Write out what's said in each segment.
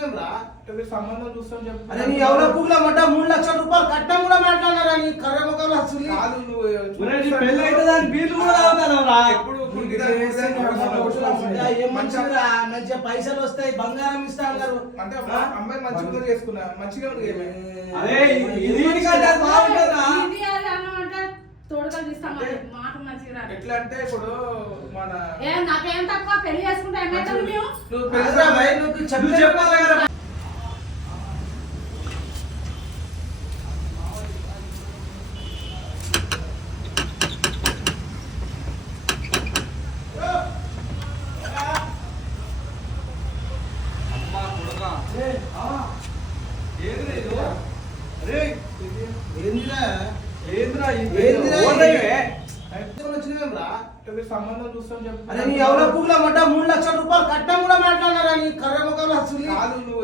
వచ్చినవేమ్రా? సంబంధం చూస్తాం చెప్పు. అరే నీ ఎవరో పువ్వుల మొట్ట 3 లక్షల రూపాయలు కట్టం కూడా మాట్లాడినారా నీ కర్ర ముఖంలో అసలు కాదు నువ్వు పెళ్లి అయితే బీర్లు కూడా తాగుతారా? ఎప్పుడు ఏం మంచిగా మంచిగా పైసలు వస్తాయి, బంగారం ఇస్తా అన్నారు. అంటే అమ్మాయి మంచిగా చేసుకున్నా మంచిగా ఉంది ఏమి? అరే ఇది బాగుంటుందా? తోడుకలు తీస్తాం మాట మంచిగా ఎట్లా అంటే ఇప్పుడు మన నాకేం తక్కువ పెళ్లి చేసుకుంటే ఏమైతుంది మేము? నువ్వు నువ్వు చెప్పాలి కదా. సంబంధం చూస్తాం చెప్పు. అరే నీ ఎవరో పువ్వుల మొట్ట 3 లక్షల రూపాయలు కట్టం కూడా మాట్లాడినారా నీ కర్ర ముఖంలో అసలు కాదు నువ్వు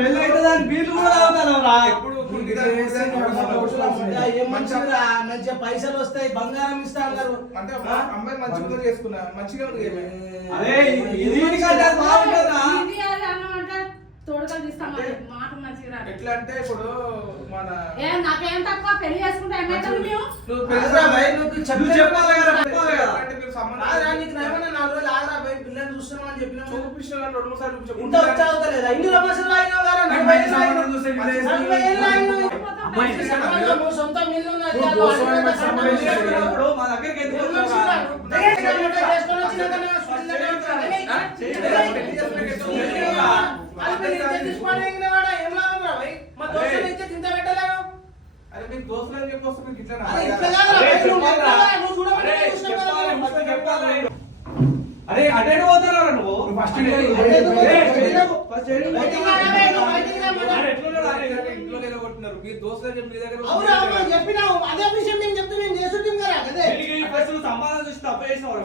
పెళ్లి అయితే బీర్లు కూడా తాగుతారా? ఎప్పుడు ఏం మంచిగా మంచిగా పైసలు వస్తాయి, బంగారం ఇస్తా అన్నారు. అంటే అమ్మాయి మంచిగా చేసుకున్నా మంచిగా ఉంది ఏమి? అరే ఇది బాగుంటుందా? తోడుకలు తీస్తాం మాట మంచిగా ఎట్లా అంటే ఇప్పుడు మన నాకేం తక్కువ పెళ్లి చేసుకుంటే ఏమైతుంది మేము? నువ్వు చెప్పాలి కదా. పిల్లలు చూస్తున్నామని చెప్పిన చూపించిన 2-3 సార్లు ఇంత వచ్చావుతలేదా? ఇన్ని రమసలు అయినావు కదా, 40 ఏళ్ళు అయినావు. సొంత మిల్లు ఉన్నది, మా దగ్గరికి ఎందుకు చేసుకొని వచ్చినాకనే అరే మీకు దోస్తులు అని చెప్పి వస్తే మీకు ఇట్లా అరే అటెండ్ పోతున్నారా నువ్వు? ఇంట్లో నిలబడుతున్నారు మీరు దోస్తులు అని చెప్పి మీ దగ్గర చెప్పినావు అదే విషయం మేము చెప్తే మేము చేస్తుంటాం కదా. అదే సంబంధం చూసి తప్ప చేసినావు అంటే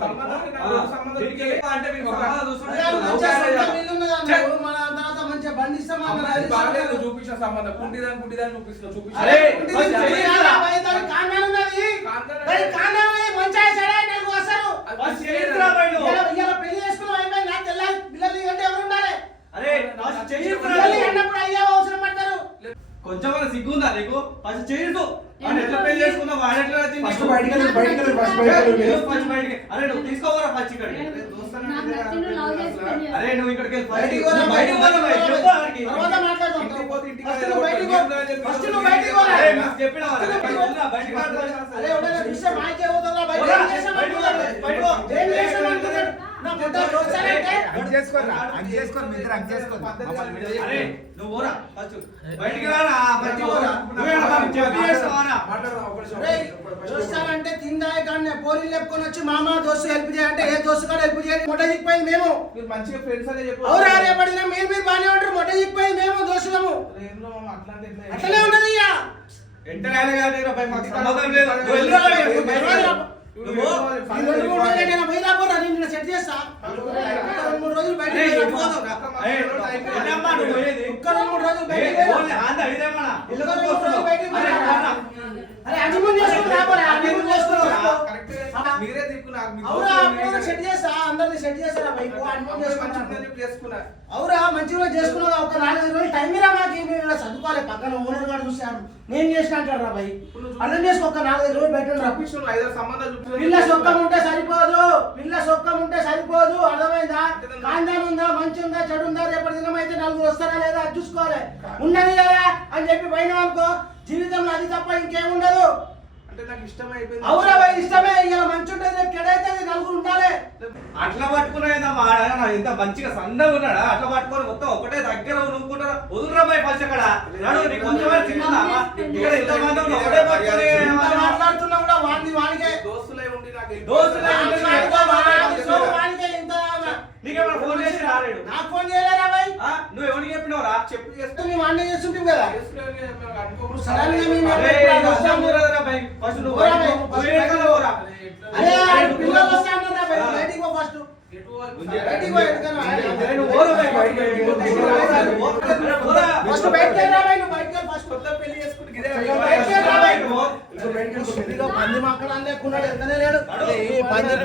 మన తర్వాత మంచిగా బండి బాగాలేదు చూపించిన సంబంధం కుంటిదాన్ని చూపిస్తున్నా పెళ్లి చేసుకున్నాం అయిపోయింది. నా తెల్లారి పిల్లలు అంటే ఎవరు ఉండాలి? అరే అన్నప్పుడు అయ్యా అవసరం పడతారు. కొంచెం సిగ్గుందా నీకు? అసలు చేయదు ఎట్లా పెళ్లి చేసుకున్నావు? వాడు ఎట్లా అరే నువ్వు తీసుకోవరా పచ్చి ఇక్కడికి. అరే నువ్వు ఇక్కడికి బయటికి చెప్పిన నువ్వు బయటికి రారా దోస్తానంటే తిందాయి కానీ పోలీలు చెప్పుకొని వచ్చి మామ దోస్తు హెల్ప్ చేయాలంటే ఏ దోస్తు కూడా హెల్ప్ చేయాలి. మొట్ట చిక్కిపోయింది మేము. మీరు మంచిగా ఫ్రెండ్స్ అనే చెప్పు. అవురా రేపడినా మీరు బాగానే ఉంటారు. మొట్ట చిక్కిపోయింది మేము దోస్తులము. అట్లనే ఉన్నది ఇక సెట్ చేస్తా. 2-3 రోజులు బయట అరే హనీమూన్ సెట్ చేస్తా. అందరినీ సెట్ చేస్తారా? అవురా మంచిగా చేసుకున్నా. ఒక 4-5 రోజులు టైం రా మాకు. చదువుకోవాలి పక్కన ఓనర్ గారు చూసాడు నేను చేసిన అంటాడు రా భయ్. అర్థం చేసుకో. ఒక 4-5 రోజులు బయట పిల్ల సొక్కం ఉంటే సరిపోదు. అర్థమైందా? కాందాన్ ఉందా, మంచి ఉందా, చెడు ఉందా, రేపటి దినం అయితే 4 వస్తారా లేదా అది చూసుకోవాలి. ఉన్నది కదా అని చెప్పి పోయినాం అనుకో జీవితంలో అది తప్ప ఇంకేముండదు. అవురా భయ్ ఇష్టమే. ఇలా మంచి ఉంటుంది, చెడైతే 4 ఉండాలి. అట్లా పట్టుకున్నా వాడా ఇంత మంచిగా సన్నగా ఉన్నాడా? అట్లా పట్టుకొని మొత్తం ఒకటే దగ్గర నువ్వుకుంటారా? వదులురా భయ్ ఫస్ట్ అక్కడ మాట్లాడుతున్నా కూడా వానికే దోస్తులే ఉండి నాకు నీకేమైనా ఫోన్ చేసి రాలేడు? నాకు ఫోన్ చేయలేరా భయ్? నువ్వు ఎవరికి చెప్పినవరా? చెప్పు చేస్తే మేము వాడిని చేస్తుంటాం కదా. పంది